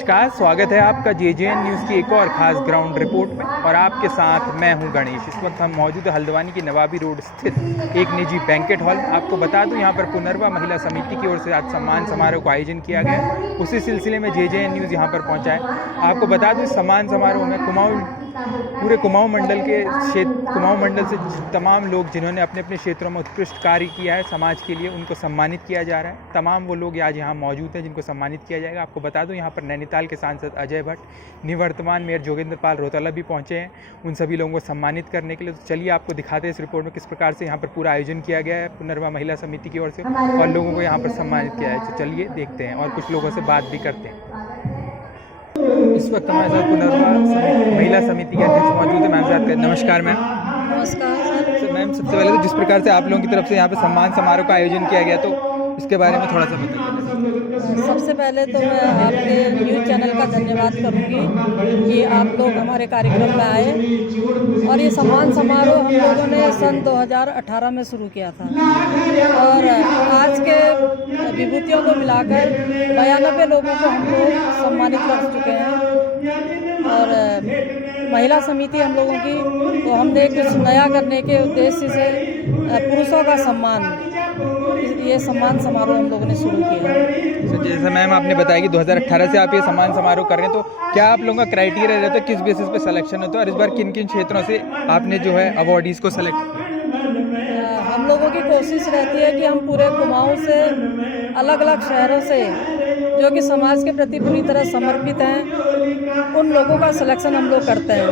नमस्कार, स्वागत है आपका जेजेएन न्यूज़ की एक और ख़ास ग्राउंड रिपोर्ट में। और आपके साथ मैं हूं गणेश। इस वक्त हम मौजूद है हल्द्वानी की नवाबी रोड स्थित एक निजी बैंकेट हॉल। आपको बता दूं, यहां पर पुनर्वा महिला समिति की ओर से आज सम्मान समारोह का आयोजन किया गया। उसी सिलसिले में जेजेएन न्यूज़ यहां पर पहुंचा है। आपको बता दूं, सम्मान समारोह में पूरे कुमाऊं मंडल से तमाम लोग जिन्होंने अपने अपने क्षेत्रों में उत्कृष्ट कार्य किया है समाज के लिए, उनको सम्मानित किया जा रहा है। तमाम वो लोग आज यहाँ मौजूद हैं जिनको सम्मानित किया जाएगा। आपको बता दूं, यहाँ पर नैनीताल के सांसद अजय भट्ट, निवर्तमान मेयर जोगेंद्र पाल रोहतला भी पहुँचे हैं उन सभी लोगों को सम्मानित करने के लिए। तो चलिए आपको दिखाते हैं इस रिपोर्ट में किस प्रकार से यहाँ पर पूरा आयोजन किया गया है पुनर्वा महिला समिति की ओर से और लोगों को यहाँ पर सम्मानित किया है। तो चलिए देखते हैं और कुछ लोगों से बात भी करते हैं। इस वक्त हमारे साथ पुनर्वा महिला समिति के अध्यक्ष मौजूद है। मैम साथ करें। नमस्कार मैम। नमस्कार सर। मैम, सबसे पहले तो जिस प्रकार से आप लोगों की तरफ से यहाँ पे सम्मान समारोह का आयोजन किया गया, तो इसके बारे में थोड़ा सा बताइए। सबसे पहले तो मैं आपके न्यूज़ चैनल का धन्यवाद करूंगी कि आप लोग हमारे कार्यक्रम में आए। और ये सम्मान समारोह हम लोगों ने सन 2018 में शुरू किया था और आज के विभूतियों को मिलाकर 92 लोगों को हम लोग सम्मानित कर चुके हैं। और महिला समिति हम लोगों की, तो हमने कुछ नया करने के उद्देश्य से पुरुषों का सम्मान, ये सम्मान समारोह हम लोगों ने शुरू किया। तो जैसा मैम आपने बताया कि 2018 से आप ये सम्मान समारोह कर रहे हैं, तो क्या आप लोगों का क्राइटेरिया रहता है, किस बेसिस पे सिलेक्शन होता है और इस बार किन किन क्षेत्रों से आपने जो है अवॉर्डीज़ को सेलेक्ट किया? हम लोगों की कोशिश रहती है कि हम पूरे कुमाऊं से, अलग अलग शहरों से जो कि समाज के प्रति पूरी तरह समर्पित हैं, उन लोगों का सिलेक्शन हम लोग करते हैं।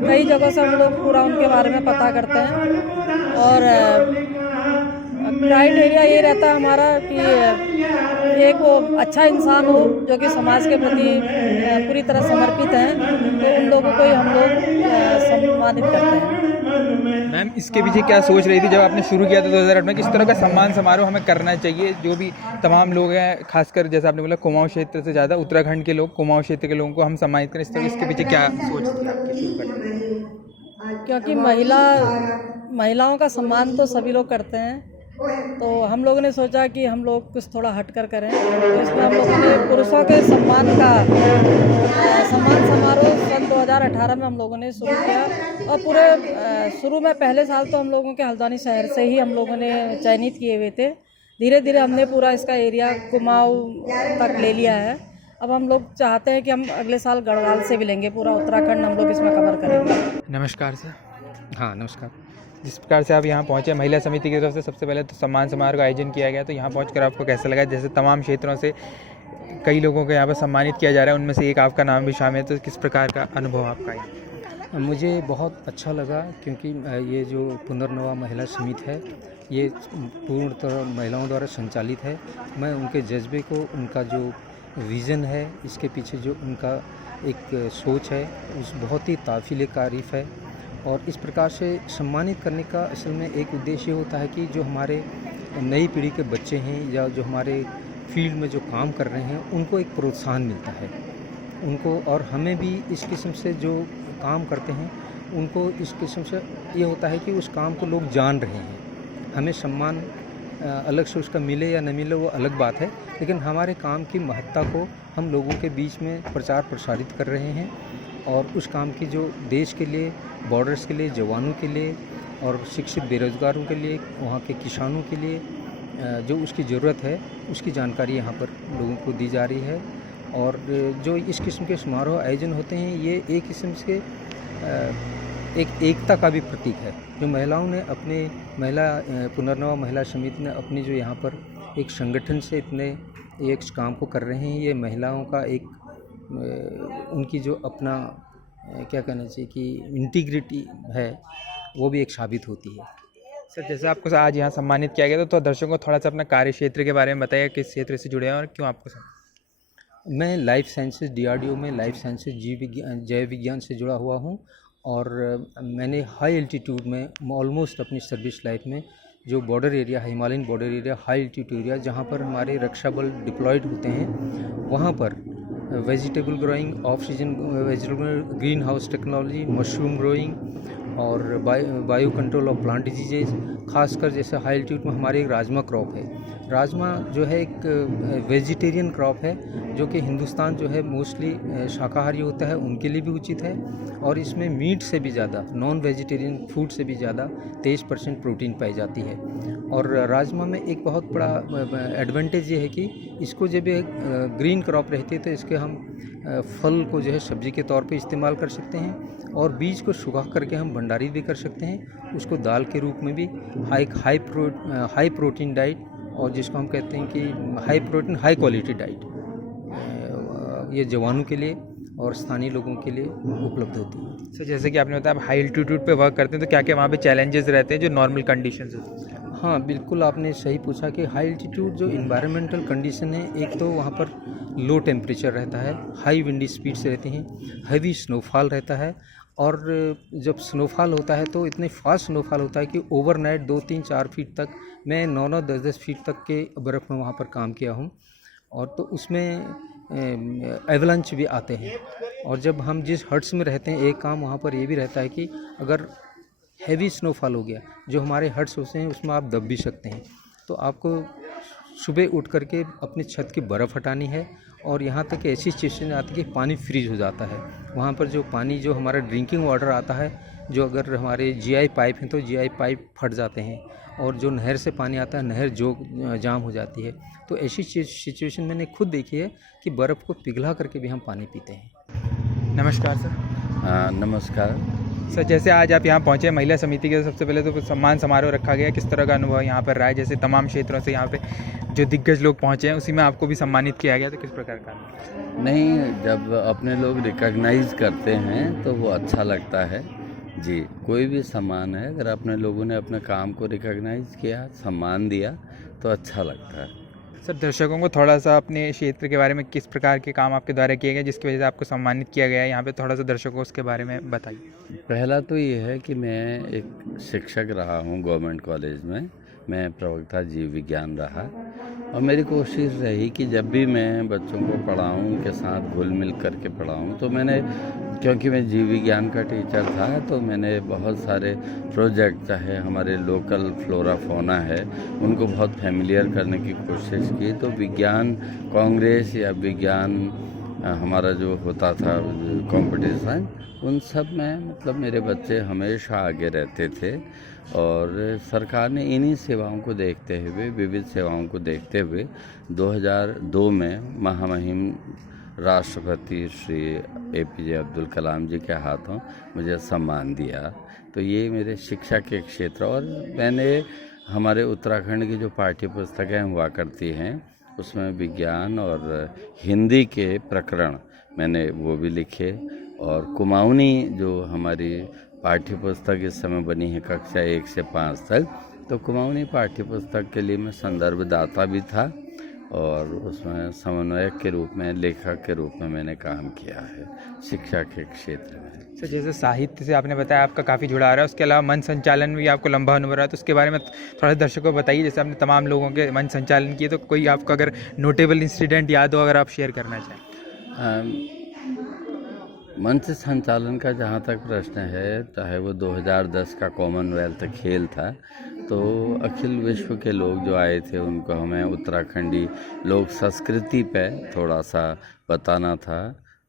कई जगहों से हम लोग पूरा उनके बारे में पता करते हैं और क्राइटेरिया ये रहता है हमारा कि एक वो अच्छा इंसान हो जो कि समाज के प्रति पूरी तरह समर्पित हैं, तो उन लोगों को ही हम लोग सम्मानित करते हैं। मैम, इसके पीछे क्या सोच रही थी जब आपने शुरू किया था 2008 में, किस तरह का सम्मान समारोह हमें करना चाहिए? जो भी तमाम लोग हैं, खासकर जैसा आपने बोला कुमाऊं क्षेत्र से ज़्यादा उत्तराखंड के लोग, कुमाऊं क्षेत्र के लोगों को हम सम्मानित करें, इस तरह इसके पीछे क्या सोच थी आपकी शुरू करने की? क्योंकि महिलाओं का सम्मान तो सभी लोग करते हैं, तो हम लोगों ने सोचा कि हम लोग कुछ थोड़ा हटकर करें। तो इसमें हम लोगों ने पुरुषों के सम्मान समारोह सन 2018 में हम लोगों ने शुरू किया। और पूरे शुरू में पहले साल तो हम लोगों के हल्द्वानी शहर से ही हम लोगों ने चयनित किए हुए थे। धीरे धीरे हमने पूरा इसका एरिया कुमाऊं तक ले लिया है। अब हम लोग चाहते हैं कि हम अगले साल गढ़वाल से भी लेंगे, पूरा उत्तराखंड हम लोग इसमें कवर करेंगे। नमस्कार सर। हाँ नमस्कार। जिस प्रकार से आप यहाँ पहुँचे महिला समिति की तरफ से, सबसे पहले तो सम्मान समारोह का आयोजन किया गया, तो यहाँ पहुँचकर आपको कैसा लगा? जैसे तमाम क्षेत्रों से कई लोगों को यहाँ पर सम्मानित किया जा रहा है, उनमें से एक आपका नाम भी शामिल है, तो किस प्रकार का अनुभव आपका है? मुझे बहुत अच्छा लगा क्योंकि ये जो पुनर्नवा महिला समिति है, ये पूर्णतः महिलाओं द्वारा संचालित है। मैं उनके जज्बे को, उनका जो विज़न है, इसके पीछे जो उनका एक सोच है, उस बहुत ही काबिल तारीफ़ है। और इस प्रकार से सम्मानित करने का असल में एक उद्देश्य होता है कि जो हमारे नई पीढ़ी के बच्चे हैं या जो हमारे फील्ड में जो काम कर रहे हैं, उनको एक प्रोत्साहन मिलता है उनको। और हमें भी इस किस्म से जो काम करते हैं उनको इस किस्म से ये होता है कि उस काम को लोग जान रहे हैं। हमें सम्मान अलग से उसका मिले या न मिले वो अलग बात है, लेकिन हमारे काम की महत्ता को हम लोगों के बीच में प्रचार प्रसारित कर रहे हैं। और उस काम की जो देश के लिए, बॉर्डर्स के लिए, जवानों के लिए और शिक्षित बेरोज़गारों के लिए, वहाँ के किसानों के लिए जो उसकी ज़रूरत है, उसकी जानकारी यहाँ पर लोगों को दी जा रही है। और जो इस किस्म के समारोह आयोजन होते हैं, ये एक किस्म से एक एकता का भी प्रतीक है। जो महिलाओं ने अपने पुनर्नवा महिला समिति ने अपनी जो यहाँ पर एक संगठन से इतने एक काम को कर रहे हैं, ये महिलाओं का एक उनकी जो अपना क्या कहना चाहिए कि इंटीग्रिटी है, वो भी एक साबित होती है। सर, जैसे आपको आज यहाँ सम्मानित किया गया, तो दर्शकों को थोड़ा सा अपना कार्य क्षेत्र के बारे में बताइए, किस क्षेत्र से जुड़े हैं और क्यों आपको मैं लाइफ साइंसेज DRDO में लाइफ साइंसेज जैव विज्ञान से जुड़ा हुआ हूँ। और मैंने हाई एल्टीट्यूड में ऑलमोस्ट अपनी सर्विस लाइफ में जो border area, Himalayan border area, high altitude area, जहाँ पर हमारे रक्षा बल डिप्लॉयड होते हैं, वहाँ पर vegetable growing, off season vegetable, green house technology, mushroom growing और bio control of plant diseases, खासकर जैसे हाई एल्टीट्यूड में हमारे एक राजमा क्रॉप है। राजमा जो है एक वेजिटेरियन क्रॉप है, जो कि हिंदुस्तान जो है मोस्टली शाकाहारी होता है, उनके लिए भी उचित है। और इसमें मीट से भी ज़्यादा, नॉन वेजिटेरियन फूड से भी ज़्यादा 23% प्रोटीन पाई जाती है। और राजमा में एक बहुत बड़ा एडवांटेज ये है कि इसको जब ग्रीन क्रॉप रहती है तो इसके हम फल को जो है सब्जी के तौर पे इस्तेमाल कर सकते हैं, और बीज को सुखा करके हम भंडारित भी कर सकते हैं। उसको दाल के रूप में भी हाई प्रोटीन डाइट, और जिसको हम कहते हैं कि high protein high quality diet, ये जवानों के लिए और स्थानीय लोगों के लिए उपलब्ध होती है। सर जैसे कि आपने बताया आप हाई एल्टीट्यूड पे वर्क करते हैं, तो क्या क्या वहाँ पे चैलेंजेस रहते हैं जो नॉर्मल कंडीशंस होती हैं? हाँ बिल्कुल, आपने सही पूछा कि हाई एल्टीट्यूड जो इन्वायरमेंटल कंडीशन है, एक तो वहाँ पर लो टेम्परेचर रहता है, हाई विंडी स्पीड्स रहती हैं, हैवी स्नोफॉल रहता है। और जब स्नोफॉल होता है तो इतने फास्ट स्नोफॉल होता है कि ओवरनाइट 2-3-4 फीट तक, मैं 9-9, 10-10 फीट तक के बर्फ़ में वहाँ पर काम किया हूँ। और तो उसमें एवलांच भी आते हैं। और जब हम जिस हट्स में रहते हैं, एक काम वहाँ पर ये भी रहता है कि अगर हैवी स्नोफॉल हो गया, जो हमारे हट्स होते हैं उसमें आप दब भी सकते हैं, तो आपको सुबह उठ करके अपनी छत की बर्फ़ हटानी है। और यहाँ तक ऐसी सिचुएशन आती है कि पानी फ्रीज हो जाता है वहाँ पर। जो पानी जो हमारा ड्रिंकिंग वाटर आता है, जो अगर हमारे जीआई पाइप हैं तो जीआई पाइप फट जाते हैं, और जो नहर से पानी आता है नहर जो जाम हो जाती है। तो ऐसी सिचुएशन मैंने खुद देखी है कि बर्फ़ को पिघला करके भी हम पानी पीते हैं। नमस्कार सर। नमस्कार सर जैसे आज आप यहाँ पहुँचे महिला समिति के, सबसे पहले तो सम्मान समारोह रखा गया, किस तरह का अनुभव यहाँ पर रहा है? जैसे तमाम क्षेत्रों से यहाँ पे जो दिग्गज लोग पहुँचे हैं, उसी में आपको भी सम्मानित किया गया, तो किस प्रकार का? नहीं, जब अपने लोग रिकॉग्नाइज करते हैं तो वो अच्छा लगता है जी। कोई भी सम्मान है, अगर अपने लोगों ने अपने काम को रिकॉग्नाइज किया, सम्मान दिया, तो अच्छा लगता है। सर दर्शकों को थोड़ा सा अपने क्षेत्र के बारे में, किस प्रकार के काम आपके द्वारा किए गए जिसकी वजह से आपको सम्मानित किया गया है, यहाँ पे थोड़ा सा दर्शकों को उसके बारे में बताइए। पहला तो ये है कि मैं एक शिक्षक रहा हूँ गवर्नमेंट कॉलेज में, मैं प्रवक्ता जीव विज्ञान रहा, और मेरी कोशिश रही कि जब भी मैं बच्चों को पढ़ाऊँ, उनके साथ घुल मिल करके पढ़ाऊँ, तो मैंने, क्योंकि मैं जीव विज्ञान का टीचर था, तो मैंने बहुत सारे प्रोजेक्ट, चाहे हमारे लोकल फ्लोरा फौना है, उनको बहुत फैमिलियर करने की कोशिश की। तो विज्ञान कांग्रेस या विज्ञान हमारा जो होता था कंपटीशन, उन सब में मतलब मेरे बच्चे हमेशा आगे रहते थे। और सरकार ने इन्हीं सेवाओं को देखते हुए, विविध सेवाओं को देखते हुए 2002 में महामहिम राष्ट्रपति श्री APJ अब्दुल कलाम जी के हाथों मुझे सम्मान दिया। तो ये मेरे शिक्षा के क्षेत्र, और मैंने हमारे उत्तराखंड की जो पाठ्य पुस्तकें हुआ करती हैं, उसमें विज्ञान और हिंदी के प्रकरण मैंने वो भी लिखे। और कुमाऊनी जो हमारी पाठ्य पुस्तक इस समय बनी है कक्षा 1 से 5 तक, तो कुमाऊनी पाठ्य पुस्तक के लिए मैं संदर्भदाता भी था, और उसमें समन्वयक के रूप में, लेखक के रूप में मैंने काम किया है शिक्षा के क्षेत्र में। सर जैसे साहित्य से आपने बताया आपका काफ़ी जुड़ा रहा है, उसके अलावा मंच संचालन में भी आपको लंबा अनुभव रहा है, तो उसके बारे में थोड़ा दर्शकों को बताइए। जैसे आपने तमाम लोगों के मंच संचालन किए, तो कोई आपको अगर नोटेबल इंसिडेंट याद हो, अगर आप शेयर करना चाहें। मंच संचालन का जहाँ तक प्रश्न है, चाहे वो 2010 का कॉमनवेल्थ खेल था, तो अखिल विश्व के लोग जो आए थे, उनको हमें उत्तराखंडी लोक संस्कृति पे थोड़ा सा बताना था।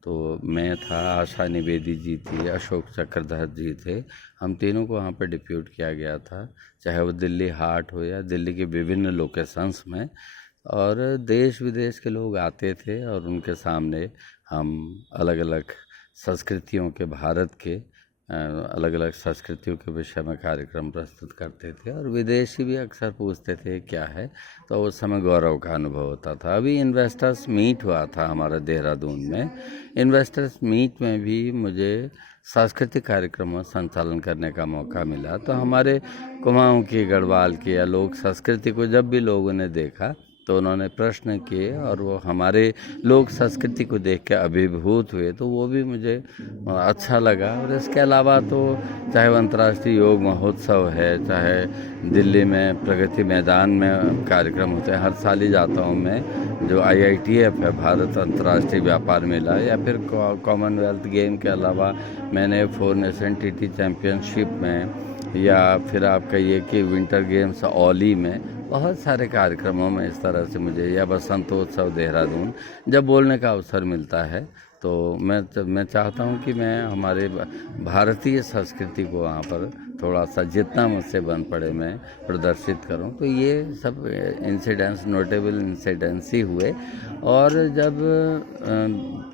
तो मैं था, आशा निवेदी जी थी, अशोक चक्रधर जी थे, हम तीनों को वहाँ पर डिप्यूट किया गया था, चाहे वो दिल्ली हाट हो या दिल्ली के विभिन्न लोकेशंस में। और देश विदेश के लोग आते थे, और उनके सामने हम अलग अलग संस्कृतियों के, भारत के अलग अलग संस्कृतियों के विषय में कार्यक्रम प्रस्तुत करते थे। और विदेशी भी अक्सर पूछते थे क्या है, तो उस समय गौरव का अनुभव होता था। अभी इन्वेस्टर्स मीट हुआ था हमारा देहरादून में, इन्वेस्टर्स मीट में भी मुझे सांस्कृतिक कार्यक्रमों संचालन करने का मौका मिला। तो हमारे कुमाऊँ की, गढ़वाल की या लोक संस्कृति को जब भी लोगों ने देखा, तो उन्होंने प्रश्न किए और वो हमारे लोक संस्कृति को देख के अभिभूत हुए, तो वो भी मुझे अच्छा लगा। और इसके अलावा तो चाहे वो अंतर्राष्ट्रीय योग महोत्सव है, चाहे दिल्ली में प्रगति मैदान में कार्यक्रम होते हैं, हर साल ही जाता हूँ मैं। जो IITF है, भारत अंतर्राष्ट्रीय व्यापार मेला, या फिर कॉमनवेल्थ गेम के अलावा मैंने 4 नेशन TT चैम्पियनशिप में, या फिर आप कहिए कि विंटर गेम्स ओली में, बहुत सारे कार्यक्रमों में इस तरह से मुझे, या बसंतोत्सव देहरादून, जब बोलने का अवसर मिलता है तो मैं चाहता हूं कि मैं हमारे भारतीय संस्कृति को वहाँ पर थोड़ा सा जितना मुझसे बन पड़े मैं प्रदर्शित करूं। तो ये सब इंसिडेंट्स, नोटेबल इंसिडेंट्स ही हुए। और जब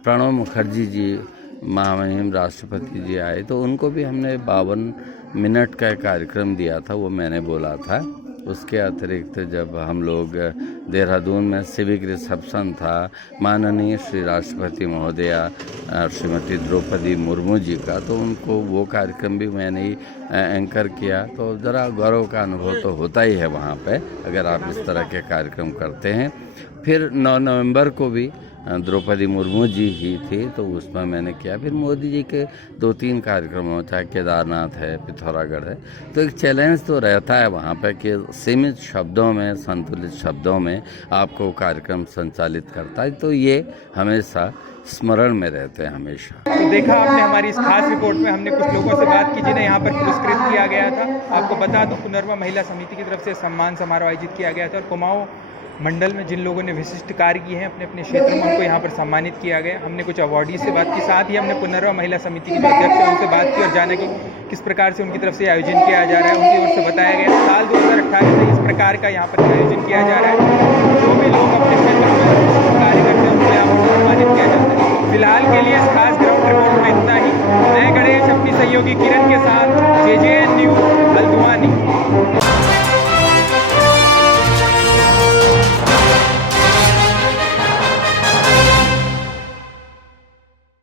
प्रणब मुखर्जी जी महामहिम राष्ट्रपति जी आए तो उनको भी हमने 52 मिनट का कार्यक्रम दिया था, वो मैंने बोला था। उसके अतिरिक्त जब हम लोग देहरादून में सिविक रिसेप्शन था माननीय श्री राष्ट्रपति महोदया श्रीमती द्रौपदी मुर्मू जी का, तो उनको वो कार्यक्रम भी मैंने ही एंकर किया। तो ज़रा गौरव का अनुभव तो होता ही है वहाँ पे, अगर आप इस तरह के कार्यक्रम करते हैं। फिर 9 नवंबर को भी द्रौपदी मुर्मू जी ही थी, तो उसमें मैंने किया। फिर मोदी जी के 2-3 कार्यक्रमों, चाहे केदारनाथ है, पिथौरागढ़ है, तो एक चैलेंज तो रहता है वहाँ पे कि सीमित शब्दों में, संतुलित शब्दों में आपको कार्यक्रम संचालित करता है। तो ये हमेशा स्मरण में रहते हैं हमेशा। तो देखा आपने हमारी इस खास रिपोर्ट में हमने कुछ लोगों से बात की जिन्हें यहाँ पर पुरस्कृत किया गया था। आपको बता दूं, पुनर्वा महिला समिति की तरफ से सम्मान समारोह आयोजित किया गया था और कुमाऊं मंडल में जिन लोगों ने विशिष्ट कार्य किए हैं अपने अपने क्षेत्र में, उनको यहाँ पर सम्मानित किया गया। हमने कुछ अवार्डी से बात की, साथ ही हमने पुनर्वा महिला समिति की जो अध्यक्ष है उनसे बात की और जाना कि किस प्रकार से उनकी तरफ से आयोजन किया जा रहा है। उनकी ओर से बताया गया साल 2018 से इस प्रकार का यहाँ पर आयोजन किया जा रहा है। जो भी लोग अपने क्षेत्र में कार्य करते हैं उनको यहाँ पर सम्मानित किया जाता है। फिलहाल के लिए इस खास ग्राउंड